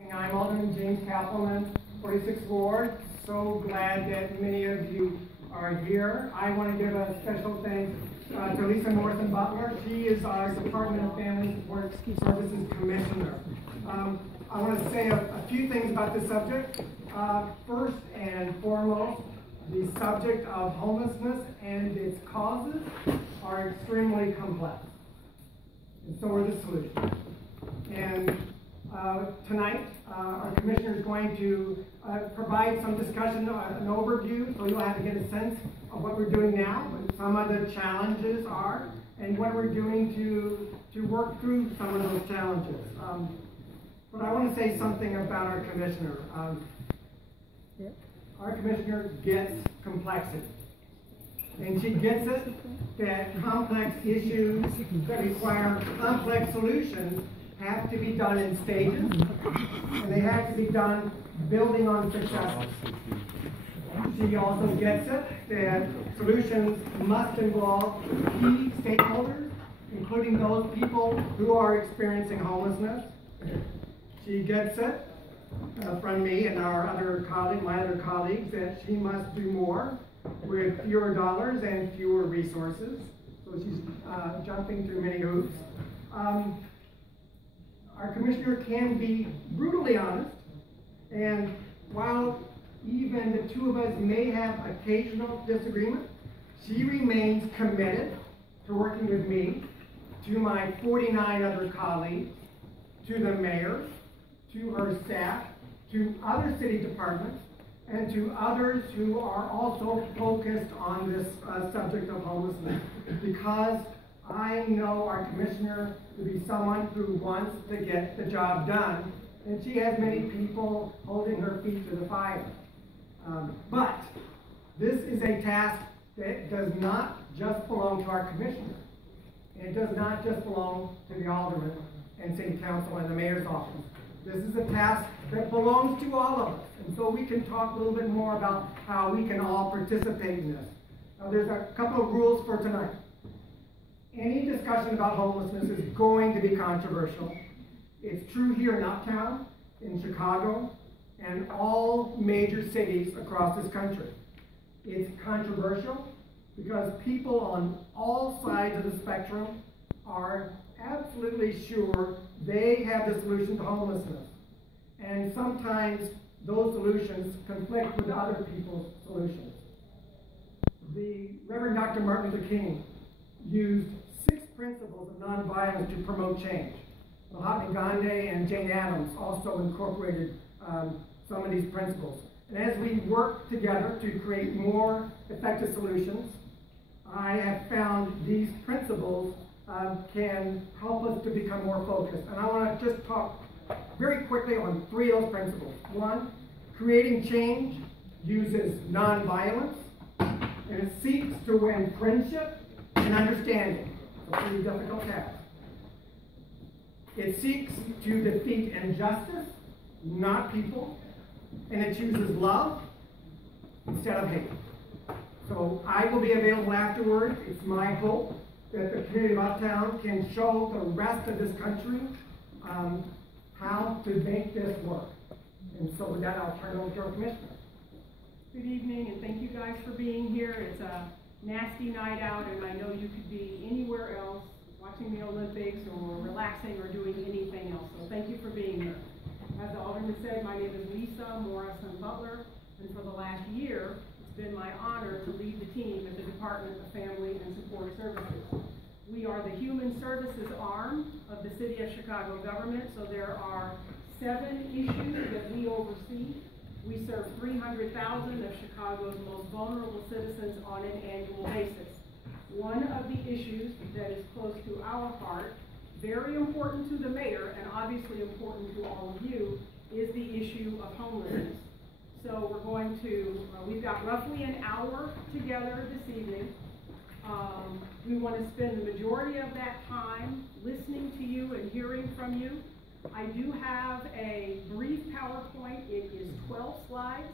I'm Alderman James Cappleman, 46th Ward. So glad that many of you are here. I want to give a special thanks to Lisa Morrison-Butler. She is our Department of Family Support Services Commissioner. I want to say a few things about this subject. First and foremost, the subject of homelessness and its causes are extremely complex. And so are the solutions. And tonight, our commissioner is going to provide some discussion, an overview, so you'll have to get a sense of what we're doing now, what some of the challenges are, and what we're doing to work through some of those challenges. But I want to say something about our commissioner. Our commissioner gets complexity. And she gets it that complex issues that require complex solutions have to be done in stages, and they have to be done building on successes. She also gets it that solutions must involve key stakeholders, including those people who are experiencing homelessness. She gets it from me and my other colleagues, that she must do more with fewer dollars and fewer resources. So she's jumping through many hoops. Our commissioner can be brutally honest, and while even the two of us may have occasional disagreement, she remains committed to working with me, to my 49 other colleagues, to the mayor, to her staff, to other city departments, and to others who are also focused on this subject of homelessness, because I know our commissioner to be someone who wants to get the job done, and she has many people holding her feet to the fire. But this is a task that does not just belong to our commissioner. It does not just belong to the alderman and city council and the mayor's office. This is a task that belongs to all of us, and so we can talk a little bit more about how we can all participate in this. Now, there's a couple of rules for tonight. Any discussion about homelessness is going to be controversial. It's true here in Uptown, in Chicago, and all major cities across this country. It's controversial because people on all sides of the spectrum are absolutely sure they have the solution to homelessness. And sometimes those solutions conflict with other people's solutions. The Reverend Dr. Martin Luther King used 6 principles of nonviolence to promote change. Mahatma Gandhi and Jane Addams also incorporated some of these principles. And as we work together to create more effective solutions, I have found these principles can help us to become more focused. And I want to just talk very quickly on 3 of those principles. 1, creating change uses nonviolence, and it seeks to win friendship and understanding. It's a pretty difficult task. It seeks to defeat injustice, not people, and it chooses love instead of hate. So I will be available afterward. It's my hope that the community of Uptown can show the rest of this country how to make this work. And so with that, I'll turn it over to our commissioner. Good evening, and thank you guys for being here. It's a nasty night out, and I know you could be anywhere else, watching the Olympics or relaxing or doing anything else. So thank you for being here. As the alderman said, my name is Lisa Morrison-Butler, and for the last year, it's been my honor to lead the team at the Department of Family and Support Services. We are the human services arm of the City of Chicago government, so there are 7 issues that we oversee. We serve 300,000 of Chicago's most vulnerable citizens on an annual basis. One of the issues that is close to our heart, very important to the mayor and obviously important to all of you, is the issue of homelessness. So we're going to, we've got roughly an hour together this evening. We want to spend the majority of that time listening to you and hearing from you. I do have a brief PowerPoint. It is 12 slides.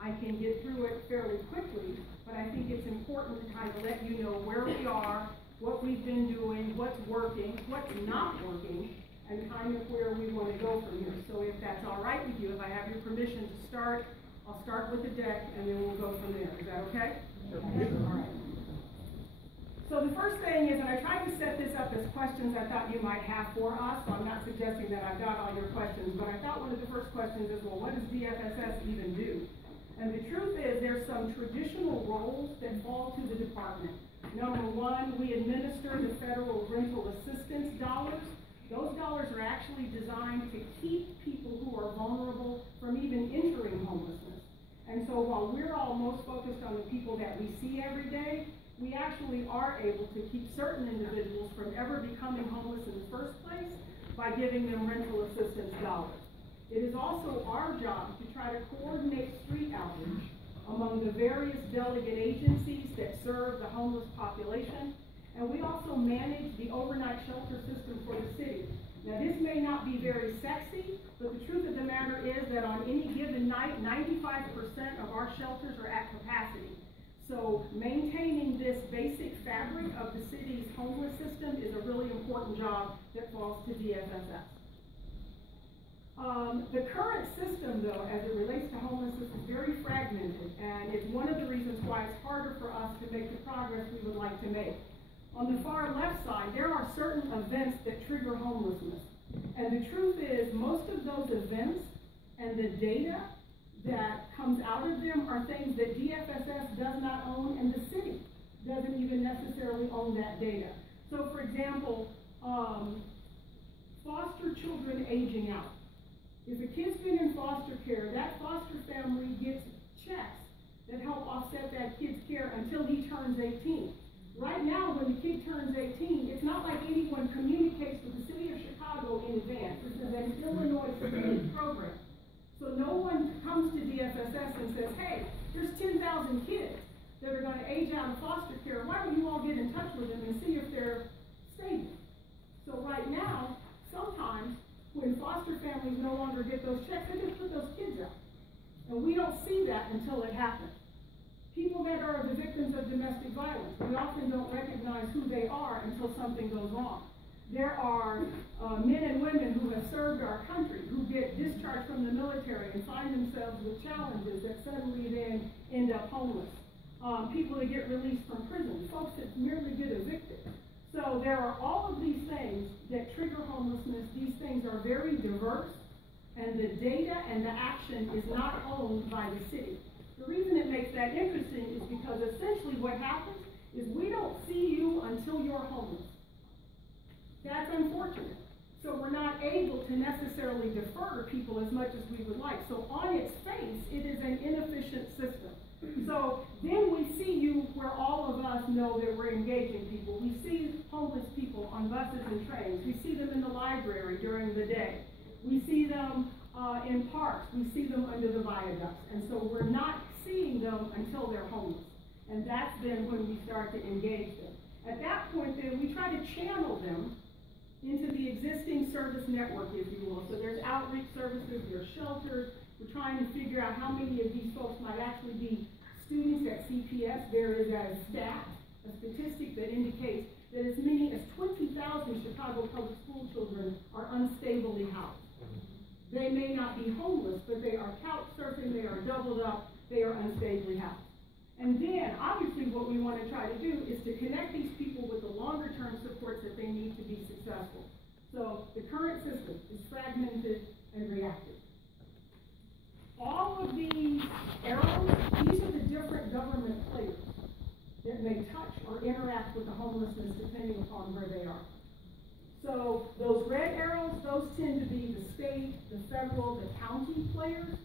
I can get through it fairly quickly, but I think it's important to kind of let you know where we are, what we've been doing, what's working, what's not working, and kind of where we want to go from here. So if that's all right with you, if I have your permission to start, I'll start with the deck and then we'll go from there. Is that okay? Okay. All right. So the first thing is, and I tried to set this up as questions I thought you might have for us, so I'm not suggesting that I've got all your questions, but I thought one of the first questions is, well, what does DFSS even do? And the truth is, there's some traditional roles that fall to the department. Number one, we administer the federal rental assistance dollars. Those dollars are actually designed to keep people who are vulnerable from even entering homelessness. And so while we're all most focused on the people that we see every day, we actually are able to keep certain individuals from ever becoming homeless in the first place by giving them rental assistance dollars. It is also our job to try to coordinate street outreach among the various delegate agencies that serve the homeless population, and we also manage the overnight shelter system for the city. Now, this may not be very sexy, but the truth of the matter is that on any given night, 95% of our shelters are at capacity. So maintaining this basic fabric of the city's homeless system is a really important job that falls to DFSS. The current system, though, as it relates to homelessness, is very fragmented, and it's one of the reasons why it's harder for us to make the progress we would like to make. On the far left side, there are certain events that trigger homelessness. And the truth is, most of those events and the data that comes out of them are things that DFSS does not own, and the city doesn't even necessarily own that data. So, for example, foster children aging out. If a kid's been in foster care, that foster family gets checks that help offset that kid's care until he turns 18. Right now, when the kid turns 18, it's not like anyone communicates with the city of Chicago in advance. This is an Illinois state program. So no one comes to DFSS and says, hey, there's 10,000 kids that are going to age out of foster care. Why don't you all get in touch with them and see if they're stable? So right now, sometimes when foster families no longer get those checks, they just put those kids out. And we don't see that until it happens. People that are the victims of domestic violence, we often don't recognize who they are until something goes wrong. There are men and women who have served our country, who get discharged from the military and find themselves with challenges that suddenly then end up homeless. People that get released from prison, folks that merely get evicted. So there are all of these things that trigger homelessness. These things are very diverse, and the data and the action is not owned by the city. The reason it makes that interesting is because essentially what happens is we don't see you until you're homeless. That's unfortunate. So we're not able to necessarily defer people as much as we would like. So on its face, it is an inefficient system. So then we see you where all of us know that we're engaging people. We see homeless people on buses and trains. We see them in the library during the day. We see them in parks. We see them under the viaducts. And so we're not seeing them until they're homeless. And that's then when we start to engage them. At that point then, we try to channel them into the existing service network, if you will. So there's outreach services, there's shelters. We're trying to figure out how many of these folks might actually be students at CPS. There is a statistic that indicates that as many as 20,000 Chicago public school children are unstably housed. They may not be homeless, but they are couch surfing, they are doubled up, they are unstably housed. And then, obviously, what we want to try to do is to connect these people with the longer-term supports that they need to be successful. So the current system is fragmented and reactive. All of these arrows, these are the different government players that may touch or interact with the homelessness depending upon where they are. So those red arrows, those tend to be the state, the federal, the county players.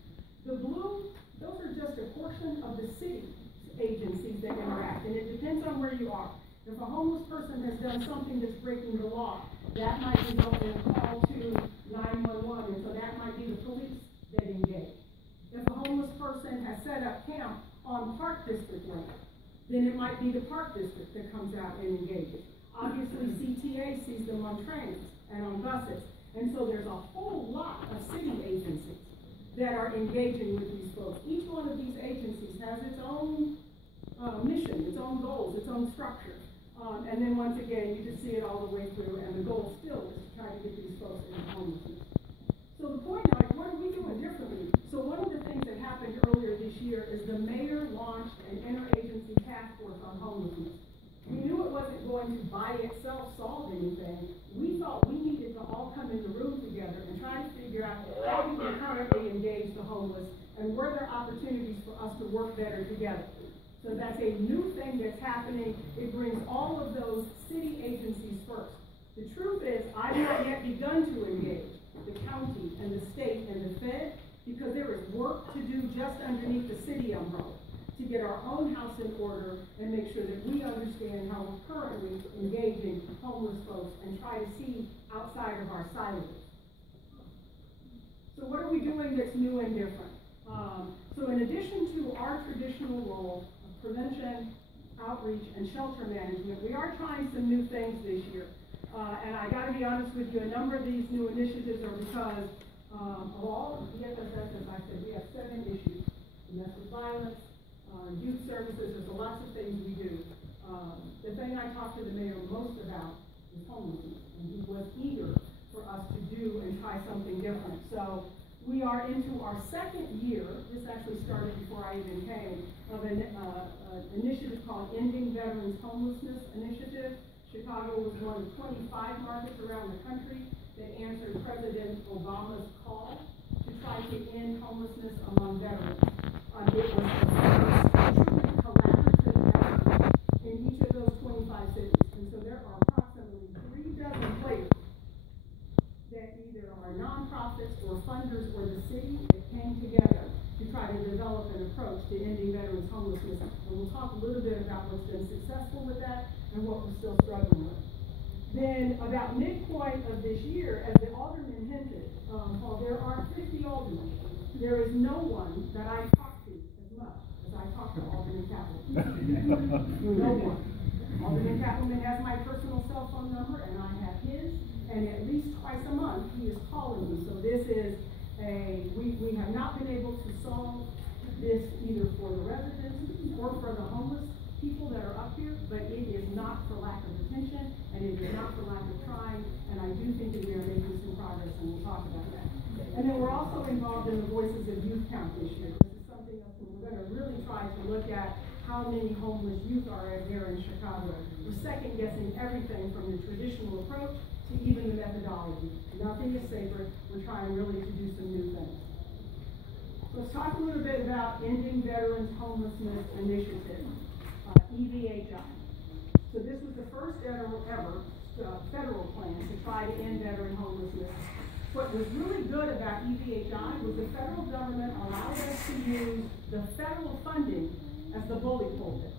The blue, those are just a portion of the city agencies that interact, and it depends on where you are. If a homeless person has done something that's breaking the law, that might result in a call to 911, and so that might be the police that engage. If a homeless person has set up camp on Park District land, then it might be the Park District that comes out and engages. Obviously, CTA sees them on trains and on buses, and so there's a whole lot of city agencies that are engaging with these folks. Each one of these agencies has its own mission, its own goals, its own structure. And then once again, you just see it all the way through, and the goal still is to try to get these folks in homelessness. So the point now, what are we doing differently? So one of the things that happened earlier this year is the mayor launched an interagency task force on homelessness. We knew it wasn't going to by itself solve anything. We thought we needed to all come in the room together and try to figure out how we can currently engage the homeless and were there opportunities for us to work better together. So that's a new thing that's happening. It brings all of those city agencies first. The truth is, I've not yet begun to engage the county and the state and the Fed because there is work to do just underneath the city umbrella to get our own house in order and make sure that we understand how we're currently engaging homeless folks and try to see outside of our silos. So what are we doing that's new and different? So in addition to our traditional role of prevention, outreach, and shelter management, we are trying some new things this year. And I gotta be honest with you, a number of these new initiatives are because of all of DFSS, as I said, we have 7 issues. Domestic violence, youth services, there's lots of things we do. The thing I talked to the mayor most about is homelessness, and he was eager for us to do and try something different. So we are into our 2nd year, this actually started before I even came, of an initiative called Ending Veterans Homelessness Initiative. Chicago was one of 25 markets around the country that answered President Obama's call to try to end homelessness among veterans. It was a truly collaborative effort in each of those 25 cities. And so there are approximately 3 dozen players that either are nonprofits or funders or the city that came together to try to develop an approach to ending veterans homelessness. And we'll talk a little bit about what's been successful with that and what we're still struggling with. Then about midpoint of this year, as the alderman hinted, Paul, there are 50 aldermen. There is no one that I talk to as much as I talk to Alderman Cappleman. No one. Alderman Cappleman has my personal cell phone number and I have his, and at least twice a month he is calling me. So this is we have not been able to solve this either for the residents or for the homeless people that are up here, but it is not for lack of attention, and it is not for lack of trying, and I do think that we are making some progress, and we'll talk about that. And then we're also involved in the Voices of Youth Count this year. This is something that we're going to really try to look at how many homeless youth are there in Chicago. We're second guessing everything from the traditional approach to even the methodology. Nothing is sacred. We're trying really to do some new things. Let's talk a little bit about Ending Veterans Homelessness Initiative. EVHI. So this was the first ever federal plan to try to end veteran homelessness. What was really good about EVHI was the federal government allowed us to use the federal funding as the bully pulpit.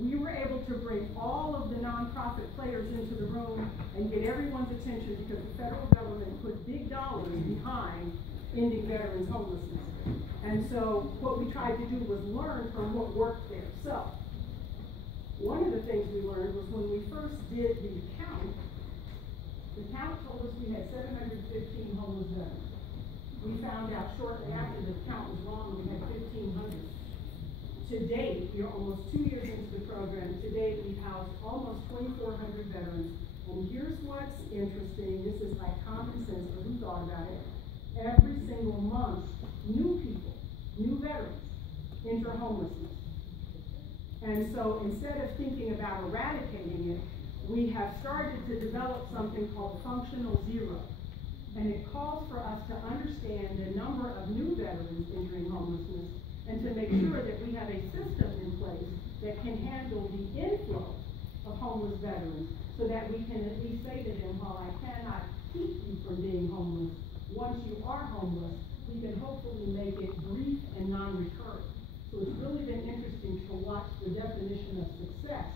We were able to bring all of the nonprofit players into the room and get everyone's attention because the federal government put big dollars behind ending veterans homelessness. And so what we tried to do was learn from what worked there. So one of the things we learned was when we first did the count told us we had 715 homeless veterans. We found out shortly after the count was wrong, we had 1,500. To date, we are almost 2 years into the program. To date, we've housed almost 2,400 veterans. And here's what's interesting. This is like common sense, but who thought about it? Every single month, new people, new veterans, enter homelessness. And so instead of thinking about eradicating it, we have started to develop something called functional zero. And it calls for us to understand the number of new veterans entering homelessness and to make sure that we have a system in place that can handle the inflow of homeless veterans so that we can at least say to them, while I cannot keep you from being homeless, once you are homeless, we can hopefully make it brief and non-recurring. So it's really been interesting to watch the definition of success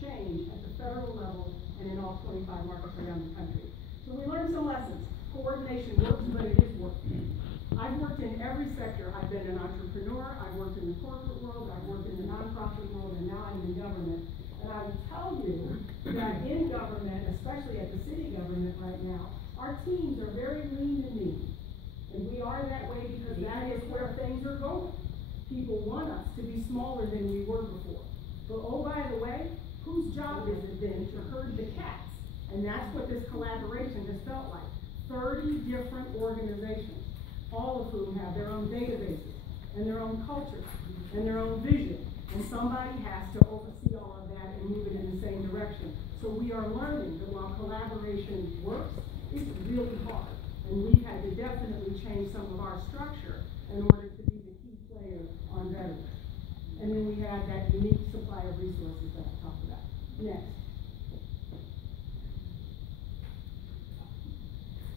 change at the federal level and in all 25 markets around the country. So we learned some lessons. Coordination works, but it is working. I've worked in every sector. I've been an entrepreneur, I've worked in the corporate world, I've worked in the nonprofit world, and now I'm in government. And I will tell you that in government, especially at the city government right now, our teams are very lean and mean. And we are that way because that is where things are going. People want us to be smaller than we were before. But oh, by the way, whose job is it then to herd the cats? And that's what this collaboration has felt like. 30 different organizations, all of whom have their own databases and their own culture and their own vision. And somebody has to oversee all of that and move it in the same direction. So we are learning that while collaboration works, it's really hard. And we've had to definitely change some of our structure in order to be the key player on veterans. And then we had that unique supply of resources that I talked about. Next.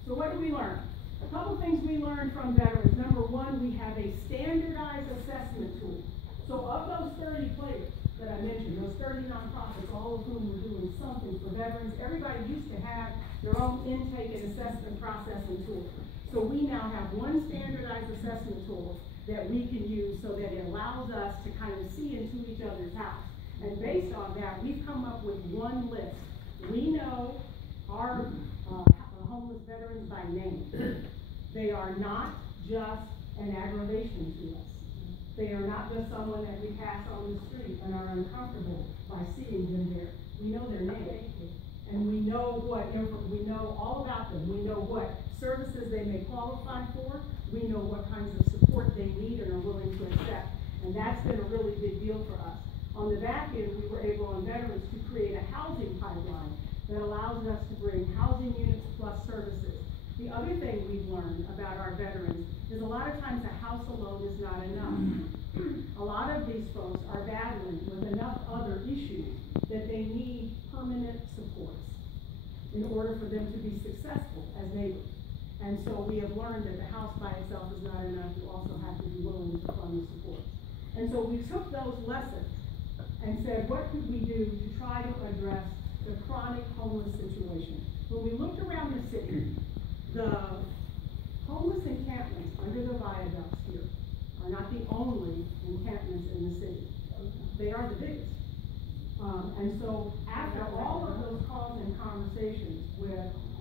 So what did we learn? A couple things we learned from veterans. Number one, we have a standardized assessment tool. So of those 30 players that I mentioned, those 30 nonprofits, all of whom were doing something for veterans, everybody used to have their own intake and assessment processing tool. So we now have one standardized assessment tool that we can use so that it allows us to kind of see into each other's house. And based on that, we've come up with one list. We know our homeless veterans by name. They are not just an aggravation to us. They are not just someone that we pass on the street and are uncomfortable by seeing them there. We know their name, and we know all about them. We know what services they may qualify for. We know what kinds of support they need and are willing to accept. And that's been a really big deal for us. On the back end, we were able on veterans to create a housing pipeline that allows us to bring housing units plus services. The other thing we've learned about our veterans is a lot of times a house alone is not enough. A lot of these folks are battling with enough other issues that they need permanent supports in order for them to be successful as neighbors. And so we have learned that the house by itself is not enough. You also have to be willing to fund the supports. And so we took those lessons and said, what could we do to try to address the chronic homeless situation? When we looked around the city, the homeless encampments under the viaducts here are not the only encampments in the city. They are the biggest. And so after all of those calls and conversations with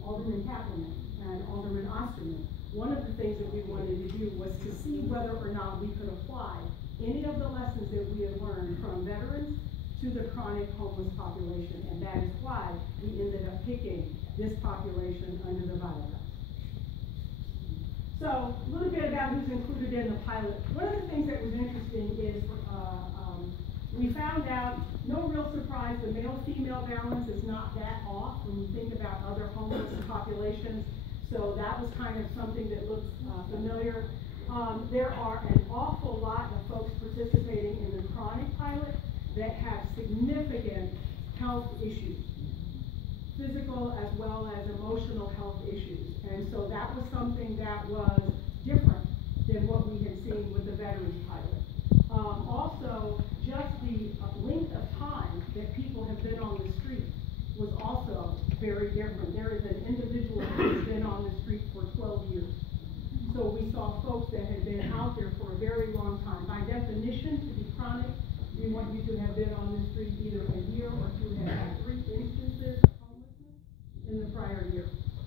Alderman Cappleman and Alderman Osterman, one of the things that we wanted to do was to see whether or not we could apply any of the lessons that we have learned from veterans to the chronic homeless population. And that is why we ended up picking this population under the viaducts. So, a little bit about who's included in the pilot. One of the things that was interesting is we found out, no real surprise, the male-female balance is not that off when you think about other homeless populations. So that was kind of something that looks familiar. There are an awful lot of folks participating in the chronic pilot that have significant health issues, physical as well as emotional health issues. And so that was something that was different than what we had seen with the veterans pilot. Also, just the length of time that people have been on the street was also very different. There is an individual who has been on the street for 12 years. So we saw folks that had been out there for a very long time. By definition, to be chronic, we want you to have been on the street either a year or to have had 3 instances of homelessness in the prior year.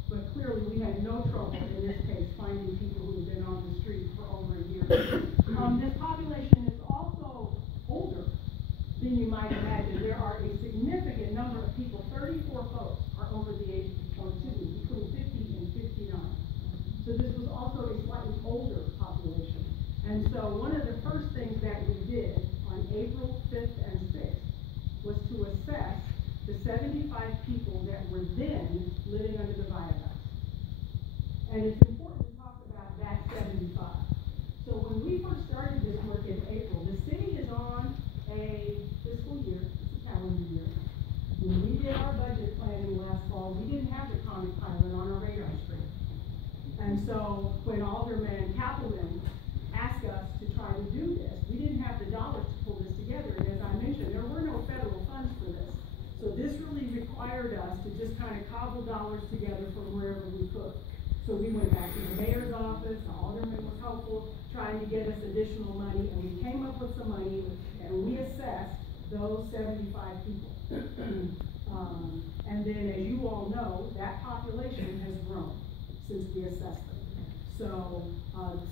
But clearly, we had no trouble in this case finding people who have been on the street for over a year. This population is also older than you might imagine. There are a significant number of people, 34 folks are over the age of 22, between 50 and 59. So this was also a slightly older population. And so one of the first things that we did on April 5th and 6th was to assess the 75 people that were then living under the viaduct. And it's important to talk about that 75. So when we first started this work in April, the city is on a fiscal year, it's a calendar year. When we did our budget planning last fall, we didn't have the chronic pilot on our radar screen. And so when Alderman Cappleman asked us to try to do this, we didn't have the dollars to pull this together. And as I mentioned, there were no federal funds for this. So this really required us to just kind of cobble dollars together from wherever we could. So we went back to the mayor's office, the alderman was helpful, trying to get us additional money, and we came up with some money, and we assessed those 75 people. And then, as you all know, that population has grown since we assessed them. So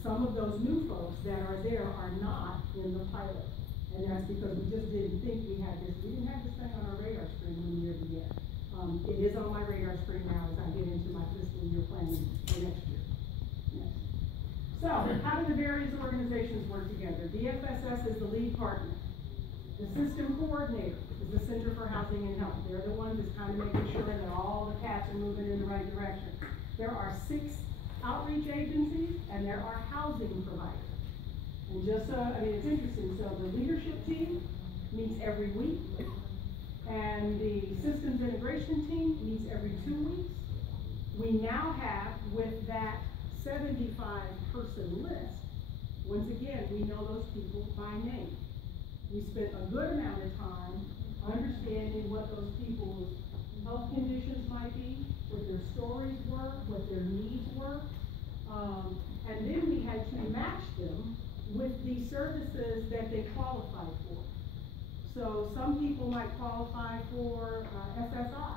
some of those new folks that are there are not in the pilot. And that's because we just didn't think we had this. We didn't have this thing on our radar screen when the year began. It is on my radar screen now as I get into my fiscal year planning for next year. Next. So, how do the various organizations work together? DFSS is the lead partner. The system coordinator is the Center for Housing and Health. They're the ones that's kind of making sure that all the cats are moving in the right direction. There are 6 outreach agencies, and there are housing providers. And just so, I mean, it's interesting, so the leadership team meets every week, and the systems integration team meets every 2 weeks. We now have, with that 75-person list, once again, we know those people by name. We spent a good amount of time understanding what those people's health conditions might be, what their stories were, what their needs were, and then we had to match them with the services that they qualified for. So some people might qualify for SSI.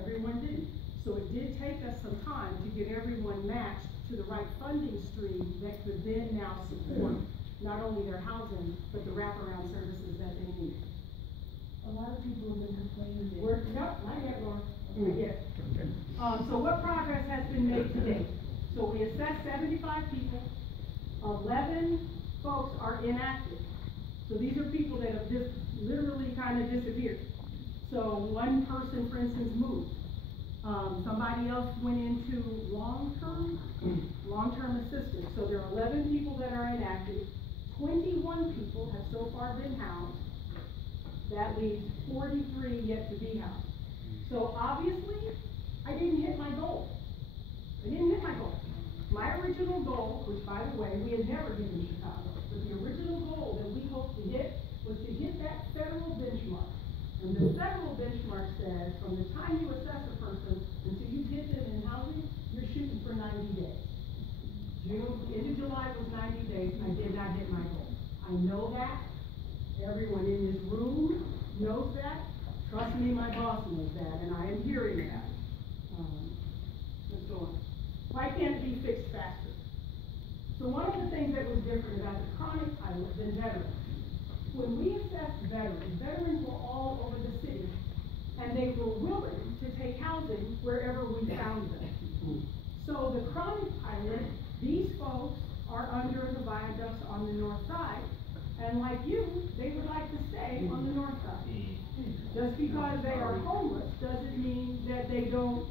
Everyone didn't. So it did take us some time to get everyone matched to the right funding stream that could then now support not only their housing, but the wraparound services that they need. A lot of people have been complaining. Nope, not yet, Laura. Not yet. So what progress has been made to date? So we assessed 75 people. 11 folks are inactive. So these are people that have just literally kind of disappeared. So one person, for instance, moved. Somebody else went into long-term assistance. So there are 11 people that are inactive. 21 people have so far been housed. That leaves 43 yet to be housed. So obviously, I didn't hit my goal. My original goal, which by the way, we had never hit in Chicago, but the original goal that we hoped to hit was to hit that federal benchmark. And the federal benchmark says from the time you assess a person until you get them in housing, you're shooting for 90 days. End of July was 90 days. I did not hit my goal. I know that. Everyone in this room knows that. Trust me, my boss knows that, and I am hearing that. Let's go on. Why can't it be fixed faster? So one of the things that was different about the chronic pilot than veterans, when we assessed veterans were all over the city, and they were willing to take housing wherever we found them. So the chronic pilot, these folks are under the viaducts on the north side, and like you, they would like to stay on the north side. Just because they are homeless doesn't mean that they don't,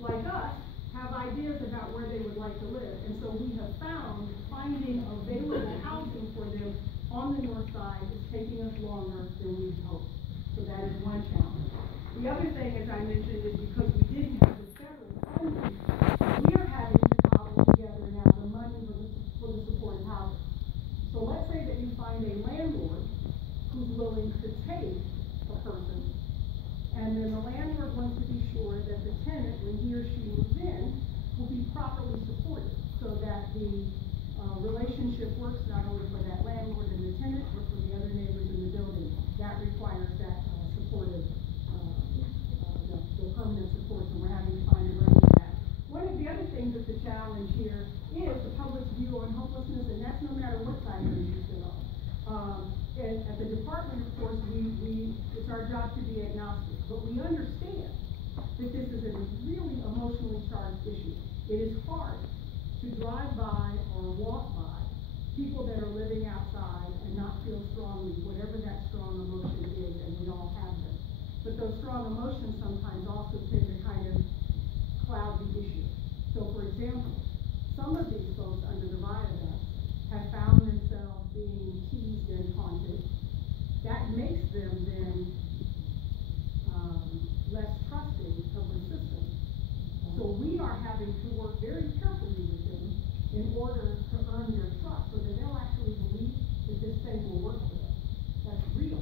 like us, have ideas about where they would like to live. And so we have found finding available housing for them on the north side is taking us longer than we hoped. So that is one challenge. The other thing, as I mentioned, is because we didn't have the federal funding, we are having to cobble together now the money for the supportive housing. So let's say that you find a landlord who's willing to take a person, and then the landlord wants to be sure that the tenant, when he or she moves in, will be properly supported so that the relationship works not only for that landlord and the tenant, but for the other neighbors in the building. That requires that supportive, the permanent support, and we're having to find a way to that. One of the other things that's a challenge here is the public's view on homelessness, and that's no matter what side of you sit on. And at the department, of course, it's our job to be agnostic, but we understand that this is a really emotionally charged issue. It is hard to drive by or walk by people that are living outside and not feel strongly, whatever that strong emotion is, and we all have them. But those strong emotions sometimes also tend to kind of cloud the issue. So for example, some of these folks under the viaduct have found themselves being teased and taunted. That makes them then less trusting of the system. So we are having to work very carefully with them in order to earn their trust so that they'll actually believe that this thing will work for them. That's real.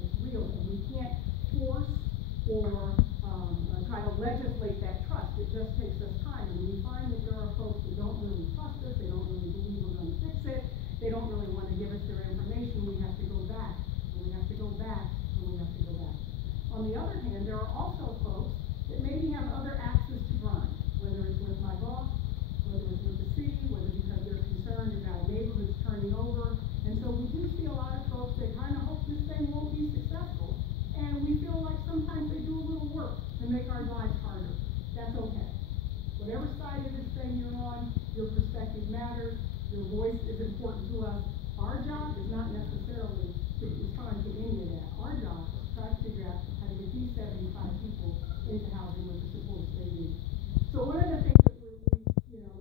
It's real. And we can't force or try to legislate that trust. It just takes us time. And we find that there are folks who don't really trust us, they don't really believe we're going to fix it, they don't really want to give us their information. We have to go back, and we have to go back, and we have to go back. On the other hand, there are also folks that maybe have other axes to grind, whether it's with my boss, whether it's with the city, whether because they're concerned about neighborhoods turning over. And so we do see a lot of folks that kind of hope this thing won't be successful. And we feel like sometimes they do a little work important to us. Our job is not necessarily to respond to any of that. Our job is to try to figure out how to get these 75 people into housing with the support they need. So one of the things that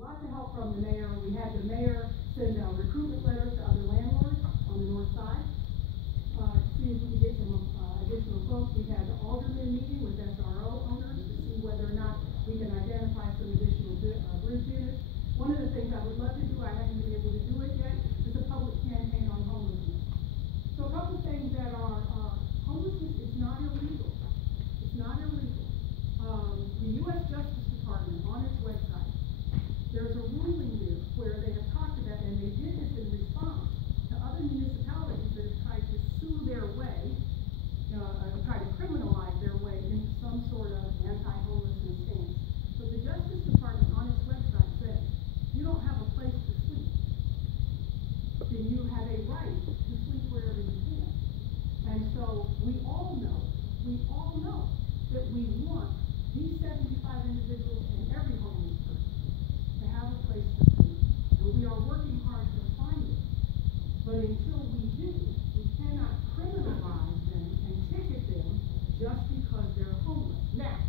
lots of help from the mayor. We had the mayor send recruitment letters to other landlords on the north side. See if we can get some additional folks. We had the alderman meeting with SRO owners to see whether or not we can identify some additional bridge units. One of the things I would love to do, I haven't been able to do it yet, is a public campaign on homelessness. So a couple of things that are, homelessness is not illegal. It's not illegal. The U.S. Justice Department on its website, there's a ruling there where they have talked about, and they did this in response to other municipalities that have tried to sue their way, try to criminalize their way into some sort of anti-homelessness stance. So the Justice Department on its website says, you don't have a place to sleep, then you have a right to sleep wherever you can. And so we all know that we want these 75 individuals and every homeless person to have a place to sleep. And we are working hard to find it. But until we do, we cannot criminalize them and ticket them just because they're homeless. Now,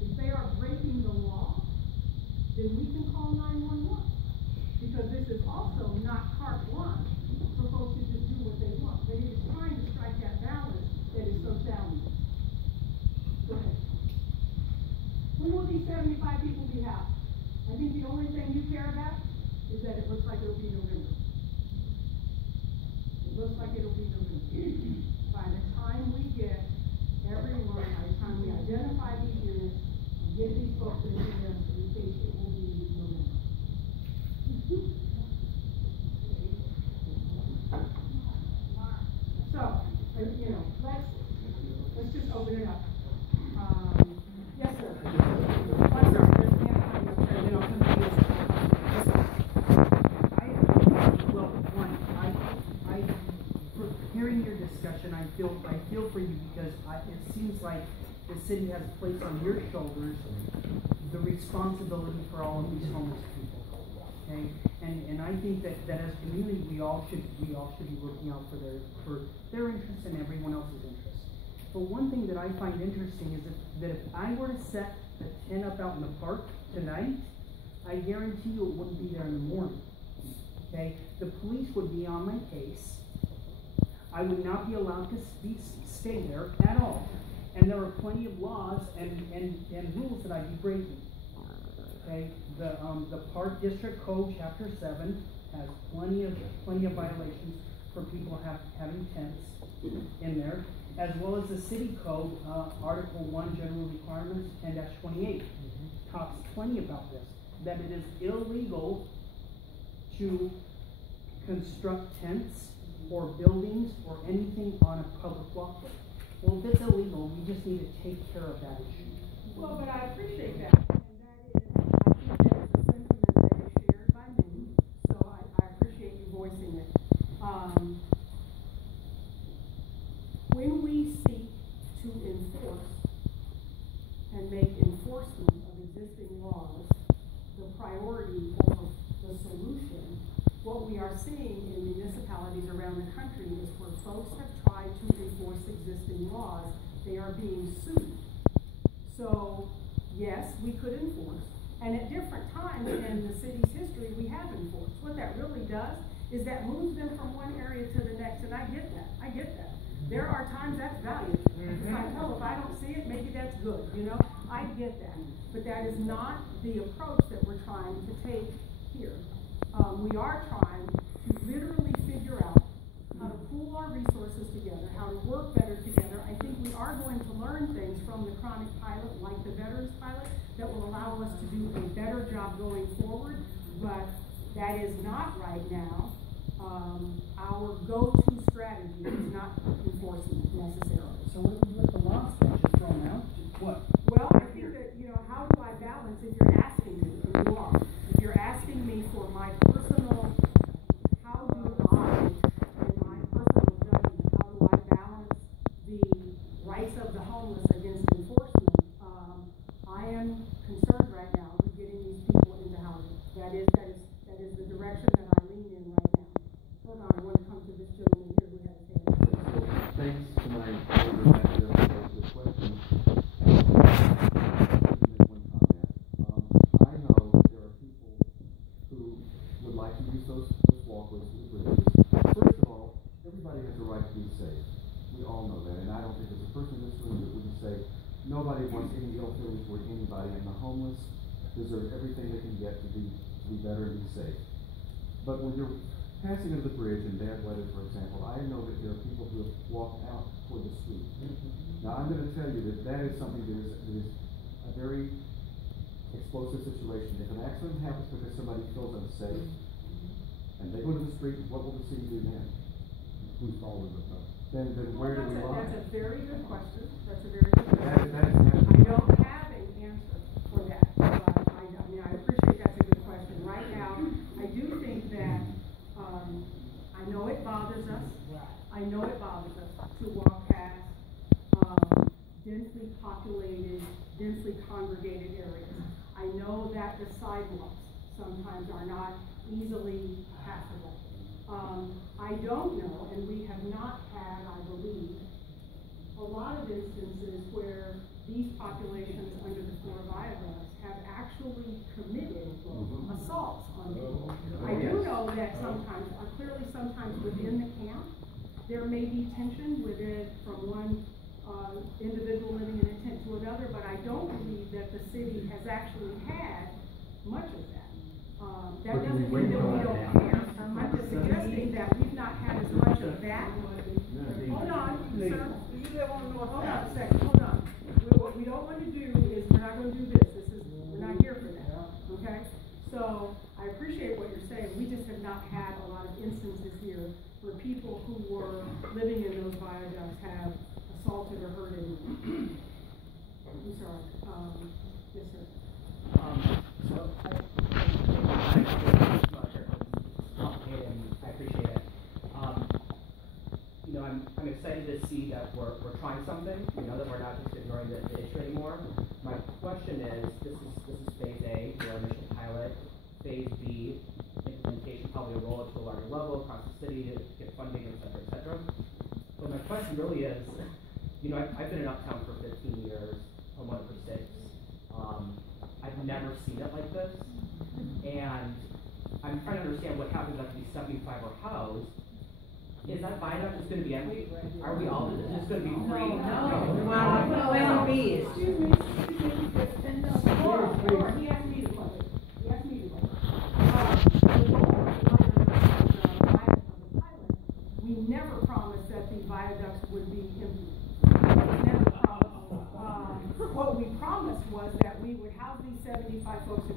if they are breaking the law, then we can call 911. Because this is also not carte blanche for folks to just do what they want. But it is trying to strike that balance that is so challenging. Go ahead. When will these 75 people be housed? I think the only thing you care about is that it looks like it'll be November. It looks like it'll be November. By the time we get everyone, by the time we identify these units and get these folks into them, we think it will be November. So, let's just open it up. Yes, sir. I'm sorry, there's a hand coming up there, and then I'll come to you. For hearing your discussion, I feel for you because it seems like the city has placed on your shoulders the responsibility for all of these homeless people. Okay, and I think that as a community, we all should be looking out for their interests and everyone else's interests. But one thing that I find interesting is that if I were to set a tent up out in the park tonight, I guarantee you it wouldn't be there in the morning. Okay, the police would be on my case. I would not be allowed to stay there at all. And there are plenty of laws and rules that I'd be breaking. Okay, the Park District Code, Chapter 7, has plenty of violations for people having tents in there, as well as the City Code, Article 1, General Requirements, 10-28, talks plenty about this, that it is illegal to construct tents or buildings or anything on a public walkway. Well, if it's illegal, we just need to take care of that issue. Well, but I appreciate that, and that is, I think that is a sentiment that is shared by many, so I appreciate you voicing it. When we seek to enforce and make enforcement of existing laws the priority or the solution, what we are seeing in municipalities around the country is where folks have tried to enforce existing laws, they are being sued. So, yes, we could enforce, and at different times in the city's history, we have enforced. What that really does is that moves them from one area to the next, and I get that. There are times that's valuable. It's like, oh, if I don't see it, maybe that's good, I get that. But that is not the approach that we're trying to take here. We are trying to literally figure out how to pool our resources together, how to work better together. I think we are going to learn things from the chronic pilot, like the veterans pilot, that will allow us to do a better job going forward, but that is not right now. Our go-to strategy is not enforcement necessarily. So what do we let the law just thrown out? What? Well, I think that, how do I balance if you're asking me, and you are, if you're asking me for my personal, how do I, in my personal judgment, how do I balance the rights of the homeless against enforcement? I am concerned right now with getting these people into housing. That is the direction that I lean in right now. use those walkways and the bridges. First of all, everybody has a right to be safe. We all know that, and I don't think there's a person in this room that wouldn't say nobody wants any ill feelings toward anybody, and the homeless deserve everything they can get to be better and be safe. But when you're passing under the bridge in bad weather, for example, I know that there are people who have walked out toward the street. Now, I'm going to tell you that is something that is a very explosive situation. If an accident happens because somebody feels unsafe, and they go to the street, what will the city do then? Who's following the bus? Then where do we lie? That's a very good question. That's a very good question. I don't have an answer for that. I mean, I appreciate that's a good question. Right now, I do think that I know it bothers us. I know it bothers us to walk past densely populated, densely congregated areas. I know that the sidewalks sometimes are not easily passable. I don't know, and we have not had, I believe, a lot of instances where these populations under the 4 viaducts have actually committed assaults on people. I do know that sometimes, clearly sometimes within the camp, there may be tension within from one individual living in a tent to another, but I don't believe that the city has actually had much of that. That doesn't mean that we don't care. I'm just suggesting that we've not had as much of that. Hold on, sir. Hold on a second. Hold on. What we don't want to do is we're not going to do this. We're not here for that. Okay? So I appreciate what you're saying. We just have not had a lot of instances here where people who were living in those viaducts have assaulted or hurt anyone. I'm sorry. Yes, sir. I appreciate it. You know, I'm excited to see that we're trying something. You know, that we're not just ignoring the issue anymore. My question is, this is phase A, your initial pilot. Phase B, implementation, probably a roll it to a larger level across the city to get funding, et cetera, et cetera. But my question really is, you know, I've been in Uptown for 15 years, homeowner for 6. I've never seen it like this, and I'm trying to understand what happens after these 75 are housed. Is that viaduct just going to be empty? Are we all just going to be free? No. Wow. Excuse me. Hold on. He asked me to question. We never promised that the viaducts would be empty. Never promised. What we promised was that we would house these 75 folks